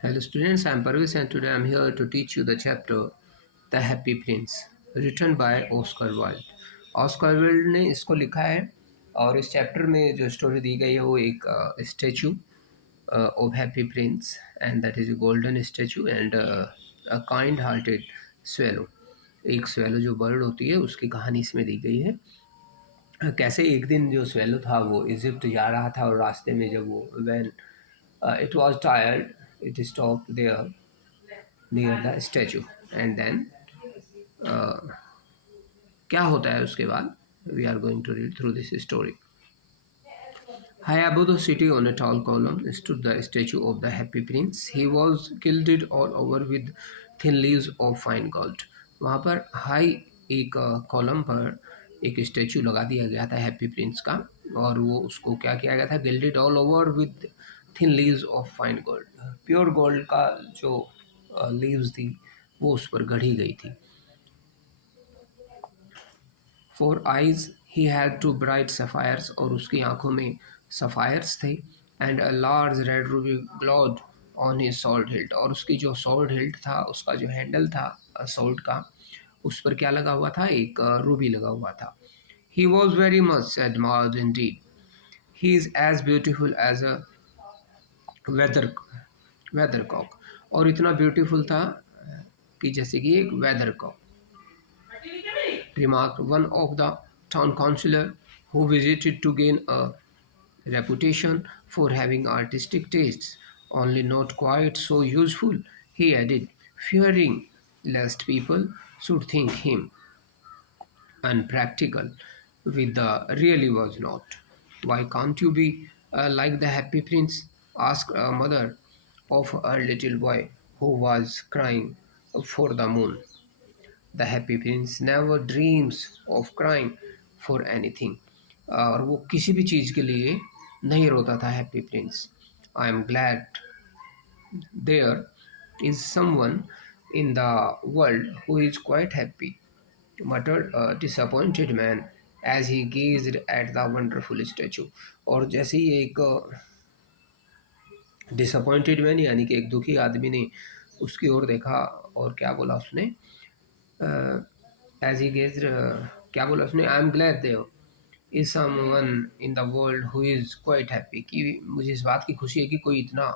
Hello students, I am Parvis and today I am here to teach you the chapter The Happy Prince written by Oscar Wilde. Oscar Wilde ने इसको लिखा है और इस chapter में जो story दी गई है वो एक statue of happy Prince and that is a golden statue and a kind hearted swallow. एक स्वेलो जो बर्ड होती है उसकी कहानी इसमें दी गई है। कैसे एक दिन जो स्वेलो था वो इजिप्ट जा रहा था और रास्ते में जब वो when it was tired. It stopped there near the statue, and then क्या होता है उसके बाद? We are going to read through this story. High above the city on a tall column stood the statue of the happy prince. He was gilded all over with thin leaves of fine gold. वहाँ पर high एक column पर एक statue लगा दिया गया था happy prince का और वो उसको क्या किया गया था gilded all over with thin leaves of fine gold. Pure gold का जो लीव्स थी वो उस पर गढ़ी गई थी। For eyes he had two bright sapphires और उसकी आंखों में सफायर्स थे and a large red ruby glowed on his sword hilt और उसकी जो सॉल्ट हिल्ट था उसका जो हैंडल था सॉल्ट का उस पर क्या लगा हुआ था एक रूबी लगा हुआ था। He was very much admired indeed. He is as beautiful as a weather weathercock और इतना ब्यूटीफुल था कि जैसे कि एक weathercock. Remarked one of the town councillor who visited to gain a reputation for having artistic tastes, only not quite so useful, he added, fearing lest people should think him unpractical, with the really was not. Why can't you be like the happy prince? Asked a mother of a little boy who was crying for the moon. The happy Prince never dreams of crying for anything और वो किसी भी चीज़ के लिए नहीं रोता था happy prince. I am glad there is someone in the world who is quite happy muttered a disappointed man as he gazed at the wonderful statue। और जैसे ही एक डिसअपॉइंटेड मैन यानी कि एक दुखी आदमी ने उसकी ओर देखा और क्या बोला उसने एज ही गेज क्या बोला उसने I am glad there is someone in the world who is quite happy कि मुझे इस बात की खुशी है कि कोई इतना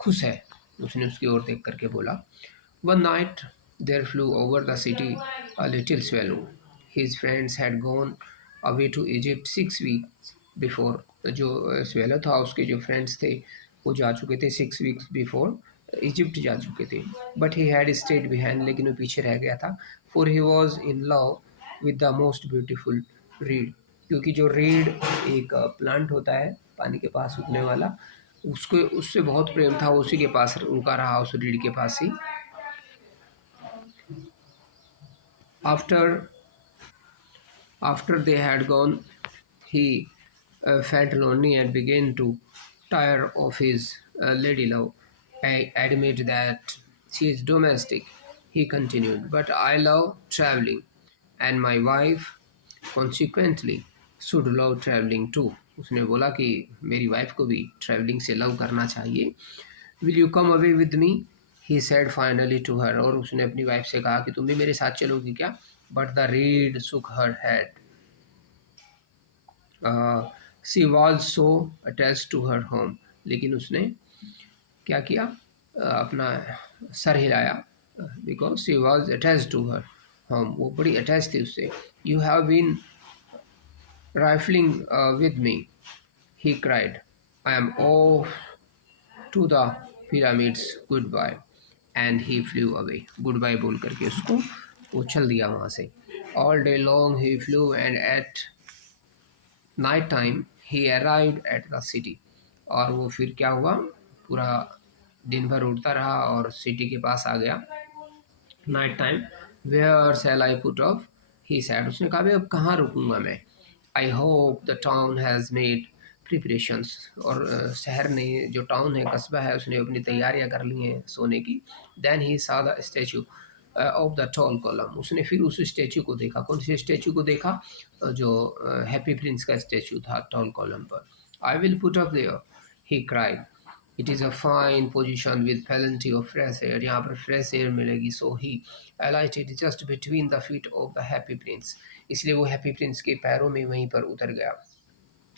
खुश है। उसने उसकी ओर देख करके बोला one night there flew over the city a little swallow his friends had gone away to Egypt 6 weeks before. जो स्वेलो था उसके जो फ्रेंड्स थे वो जा चुके थे 6 वीक्स बिफोर इजिप्ट जा चुके थे। But he had state behind लेकिन वो पीछे रह गया था। For he was in love with the most beautiful read क्योंकि जो रीड एक प्लांट होता है पानी के पास उगने वाला उसको उससे बहुत प्रेम था। उसी के पास रुका रहा उस रीड के पास ही। After after they had gone he felt lonely and began to tire of his lady love. I admit that she is domestic, he continued, but I love traveling, and my wife consequently should love traveling too. उसने बोला कि मेरी wife को भी travelling से love करना चाहिए। Will you come away with me he said finally to her और उसने अपनी वाइफ से कहा कि तुम भी मेरे साथ चलोगी क्या। But the reed shook her head she was so attach to her home लेकिन उसने क्या किया अपना सर हिलाया because she was attach to her home वो बड़ी अटैच थी उससे। You have been rifling with me he cried I am off to the pyramids goodbye and he flew away. Goodbye बोल करके उसको वो चल दिया वहाँ से। All day long he flew and at night time he arrived at the city और वो फिर क्या हुआ पूरा दिन भर उड़ता रहा और सिटी के पास आ गया। Night time where shall I put off he said उसने कहा भाई अब कहाँ रुकूंगा मैं। I hope the town has made preparations और शहर ने जो टाउन है कस्बा है उसने अपनी तैयारियां कर ली हैं सोने की। देन ही सा the statue of the tall column उसने फिर उस स्टैचू को देखा। कौन से स्टैचू को देखा? जो हैप्पी प्रिंस का स्टैचू था टॉल कॉलम पर। I will put up there he cried it is a fine position with plenty of fresh air, यहाँ पर फ्रेश एयर मिलेगी. So he alighted just between the feet of the happy prince, इसलिए वो happy Prince के पैरों में वहीं पर उतर गया.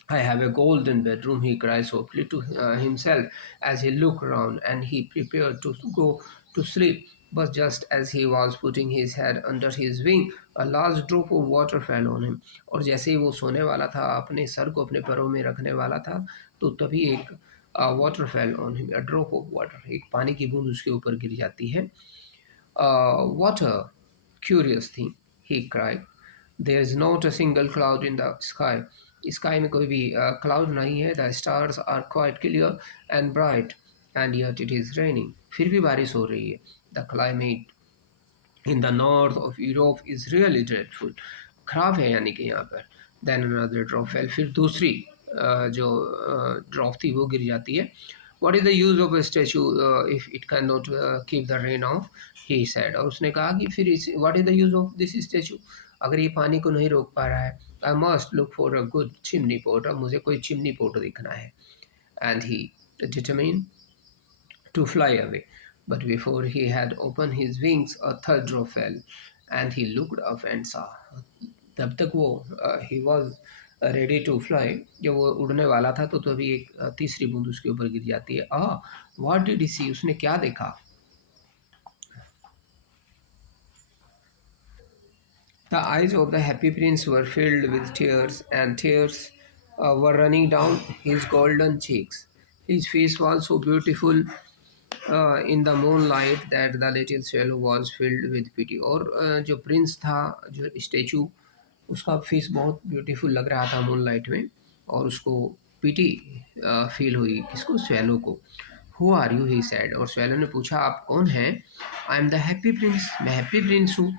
I have a golden bedroom, he cried softly to himself as he looked round, and he prepared to go to sleep. But just as he was putting his head under his wing, a large drop of water fell on him. और जैसे ही वो सोने वाला था, अपने sir को अपने पैरों में रखने वाला था, तो तभी एक water fell on him, a drop of water, एक पानी की बूंद उसके ऊपर गिर जाती है. What a curious thing, he cried. There is not a single cloud in the sky. Sky में कोई भी क्लाउड नहीं है. The stars are quite clear and bright and yet it is raining. फिर भी बारिश हो रही है. The climate in the north of Europe is really dreadful. खराब है यानी कि यहाँ पर. देन अनदर ड्रॉप फेल, फिर दूसरी जो ड्रॉप थी वो गिर जाती है. What is the use of a statue if it cannot keep the rain off? He said. और उसने कहा कि फिर इस what is the use of this statue? अगर ये पानी को नहीं रोक पा रहा है. I must look for a good chimney pot. अब मुझे कोई चिमनी पोट दिखना है. And he determined to fly away. But before he had opened his wings, a third drop fell, and he looked up and saw. तब तक वो he was ready to fly. जब वो उड़ने वाला था तो तभी एक तीसरी बूंद उसके ऊपर गिर जाती है. what did he see? उसने क्या देखा? The eyes of the happy prince were filled with tears, and tears were running down his golden cheeks. His face was so beautiful in the moonlight that the little swallow was filled with pity. और जो Prince था, जो statue, उसका face बहुत beautiful लग रहा था moonlight में, और उसको पीटी फील हुई. किसको? स्वैलो को. Who are you, he said. और स्वैलो ने पूछा, आप कौन हैं? I am the happy prince, मैं हैप्पी प्रिंस हूँ.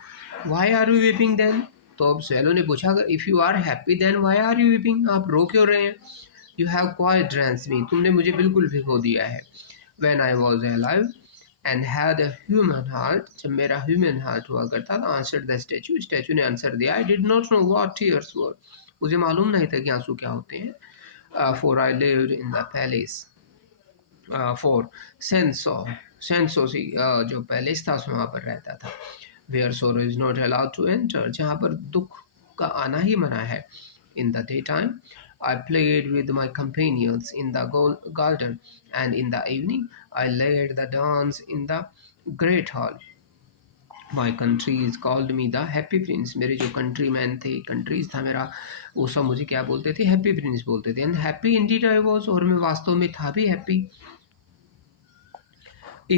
Why are you weeping then? तो अब स्वैलो ने पूछा, अगर if you are happy then why are you weeping, आप रो क्यों रहे हैं? You have quite drenched me, तुमने मुझे बिल्कुल भिगो दिया है. When I was alive and had a human heart, जब मेरा ह्यूमन हार्ट हुआ करता था. आंसर द स्टैचू, स्टैचू ने आंसर दिया, I did not know what tears were, मुझे मालूम नहीं था कि आंसू क्या होते हैं. For I lived in the palace, for Sans Souci, जो पैलेस था उसमें वहाँ पर रहता था. Where sorrow is not allowed to enter, जहाँ पर दुख का आना ही मना है. In the day time I played with my companions in the garden, and in the evening I led the dance in the great hall. My countries called me the happy prince. मेरे जो countrymen थे, countries था मेरा, वो सब मुझे क्या बोलते थे? happy prince बोलते थे. And happy indeed I was, और मैं वास्तव में था भी happy.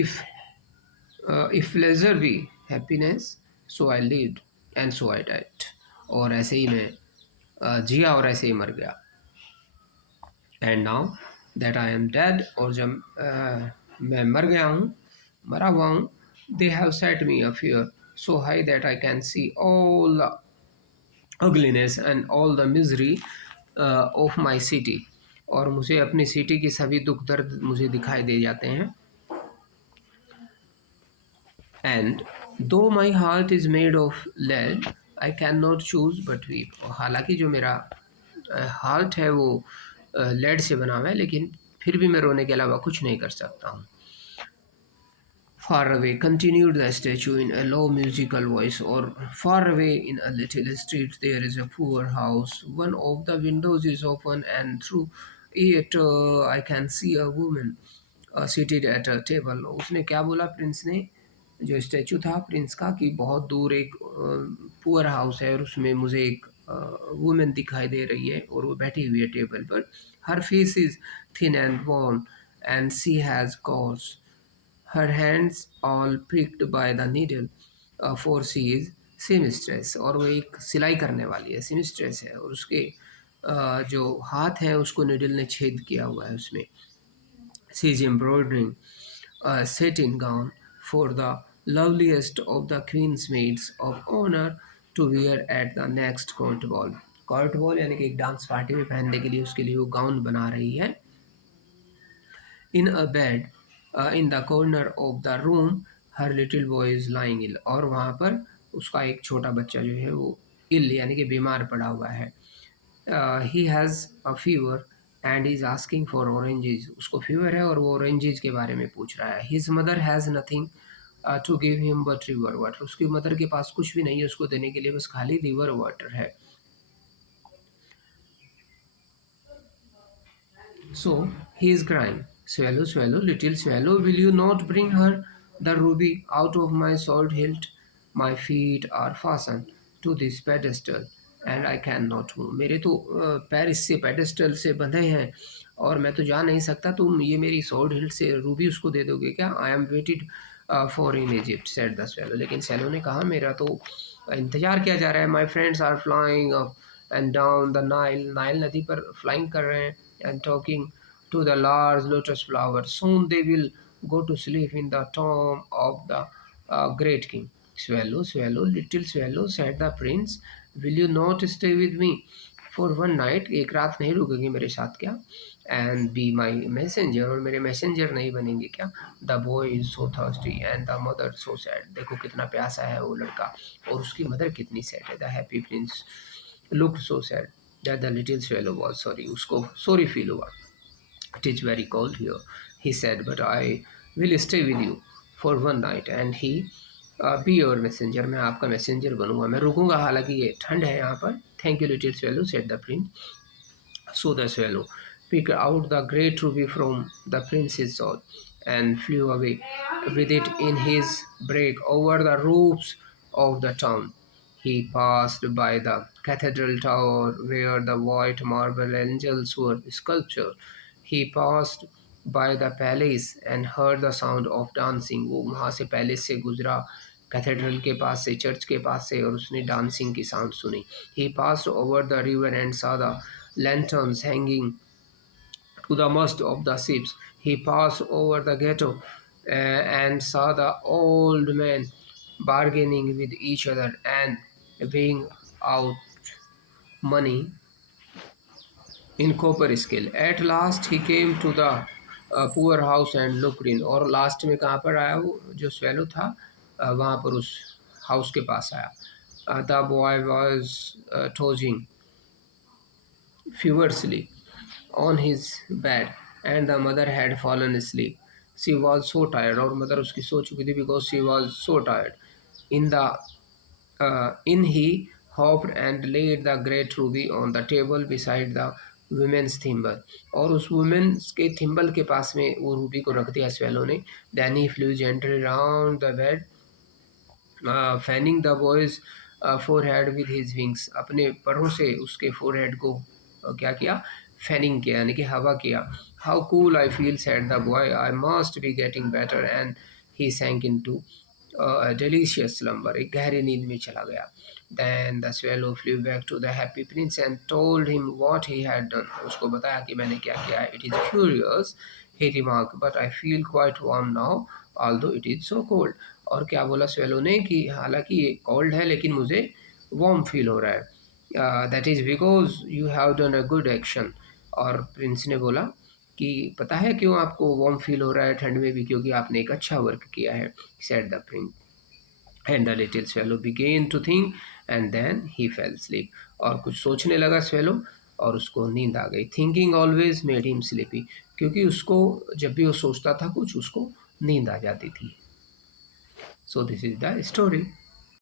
If if pleasure be happiness, so I lived and so I died. और ऐसे ही मैं जिया और ऐसे ही मर गया. And now that I am dead, और जब मैं मर गया हूँ, मरा हुआ हूँ, they have set me a fear so high that I can see all the ugliness and all the misery of my city. और मुझे अपनी सिटी की सभी दुख दर्द मुझे दिखाई दे जाते हैं. And though my heart is made of lead I cannot choose but weep. हालांकि जो मेरा हार्ट है वो लेड से बना हुआ है, लेकिन फिर भी मैं रोने के अलावा कुछ नहीं कर सकता हूँ. Far away, continued the statue in a low musical voice, or far away in a little street there is a poor house. One of the windows is open, and through it I can see a woman seated at a table. उसने क्या बोला Prince ने, जो statue था Prince का, कि बहुत दूर एक पुअर हाउस है और उसमें मुझे एक वुमेन दिखाई दे रही है और वो बैठी हुई है टेबल पर. Her face is thin and worn and she has gauze, her hands all pricked by the needle, for she is seamstress. और वो एक सिलाई करने वाली है, seamstress है, और उसके जो हाथ हैं उसको निडल ने छेद किया हुआ है उसमें. She is embroidering a satin gown for the loveliest of the queen's maids of honor to wear at the next court ball. court ball यानी कि एक डांस पार्टी में पहनने के लिए उसके लिए वो गाउन बना रही है. In a bed in the corner of the room her little boy is lying ill. और वहाँ पर उसका एक छोटा बच्चा जो है वो ill यानी कि बीमार पड़ा हुआ है. He has a fever and is asking for oranges, उसको फीवर है और वो ऑरेंजेस के बारे में पूछ रहा है। His mother has nothing to give him but river water, उसकी मदर के पास कुछ भी नहीं है उसको देने के लिए, बस खाली रिवर वाटर है। So he is crying, swallow, swallow, little swallow, will you not bring her the ruby out of my sword hilt? My feet are fastened to this pedestal and I cannot move. मेरे तो पैर इससे pedestal से बंधे हैं और मैं तो जा नहीं सकता, तुम ये मेरी sword hilt से रूबी उसको दे दोगे क्या? I am waited for in Egypt, said the swallow. लेकिन swallow ने कहा मेरा तो इंतजार किया जा रहा है। My friends are flying up and down the Nile, Nile नदी पर फ्लाइंग कर रहे हैं, and talking to the large lotus flower. Soon they will go to sleep in the tomb of the great king. Swallow, swallow, little swallow, said the prince, will you not stay with me for one night? एक रात नहीं रुकेगी मेरे साथ क्या? And be my messenger, और मेरे messenger नहीं बनेंगे क्या? The boy is so thirsty and the mother so sad. देखो कितना प्यासा है वो लड़का और उसकी मदर कितनी sad है। The happy prince looked so sad that the little swallow was sorry, उसको sorry feel हुआ। It is very cold here, he said, but I will stay with you for one night and he be your messenger, मैं आपका messenger बनूंगा, मैं रुकूंगा हालांकि ये ठंड है यहाँ पर। Thank you little swallow, said the prince. So the swallow picked out the great ruby from the prince's sword and flew away with it in his beak over the roofs of the town. He passed by the cathedral tower where the white marble angels were sculptured. He passed by the palace and heard the sound of dancing. वो वहाँ से palace से गुजरा, cathedral के पास से, church के पास से, और उसने डांसिंग की साउंड सुनी। He passed over the river and saw the lanterns hanging to the mast of the ships. He passed over the ghetto and saw the old men bargaining with each other and weighing out money in copper scale. At last he came to the poor house and looked in. और last में कहाँ पर आया वो जो swallow था, वहाँ पर उस हाउस के पास आया। The boy was tossing furiously on his bed and the mother had fallen asleep. She was so tired, और मदर उसकी सो चुकी थी because she was so tired. In the in he hopped and laid the great ruby on the table beside the women's thimble, और उस women's के thimble के पास में वो रूबी को रख दिया स्वेलो ने। Then he flew gently round the bed fanning the boy's forehead with his wings, अपने परों से उसके forehead को क्या किया, फैनिंग किया यानी कि हवा किया। How cool I feel, said the boy, I must be getting better, and he sank into a delicious slumber, एक गहरी नींद में चला गया। Then the swallow flew back to the happy prince and told him what he had done, उसको बताया कि मैंने क्या किया है। It is curious, he remarked, but I feel quite warm now, although it is so cold. और क्या बोला स्वेलो ने कि हालांकि ये कोल्ड है लेकिन मुझे वार्म फील हो रहा है। That is because you have done a good action. और प्रिंस ने बोला कि पता है क्यों आपको वार्म फील हो रहा है ठंड में भी, क्योंकि आपने एक अच्छा वर्क किया है, said the prince. And the little swallow began to think and then he fell sleep, और कुछ सोचने लगा स्वेलो और उसको नींद आ गई। Thinking always made him sleepy, क्योंकि उसको जब भी वो सोचता था कुछ उसको नींद आ जाती थी। So this is the story.